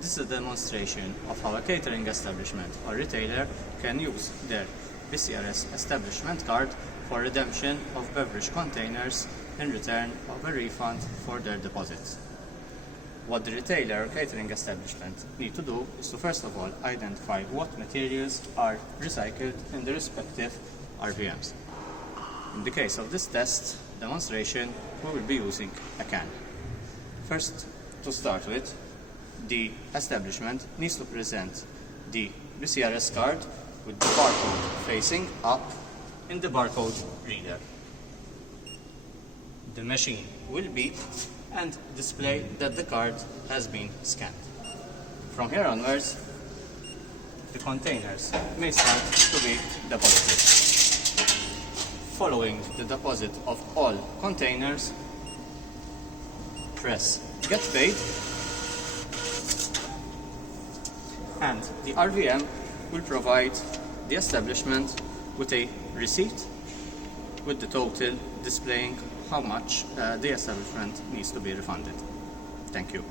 This is a demonstration of how a catering establishment or retailer can use their BCRS Establishment Card for redemption of beverage containers in return of a refund for their deposits. What the retailer or catering establishment need to do is to first of all identify what materials are recycled in the respective RVMs. In the case of this test demonstration, we will be using a can. First, to start with, the establishment needs to present the BCRS card with the barcode facing up in the barcode reader. The machine will beep and display that the card has been scanned. From here onwards, the containers may start to be deposited. Following the deposit of all containers, press Get Paid, and the RVM will provide the establishment with a receipt with the total displaying how much the establishment needs to be refunded. Thank you.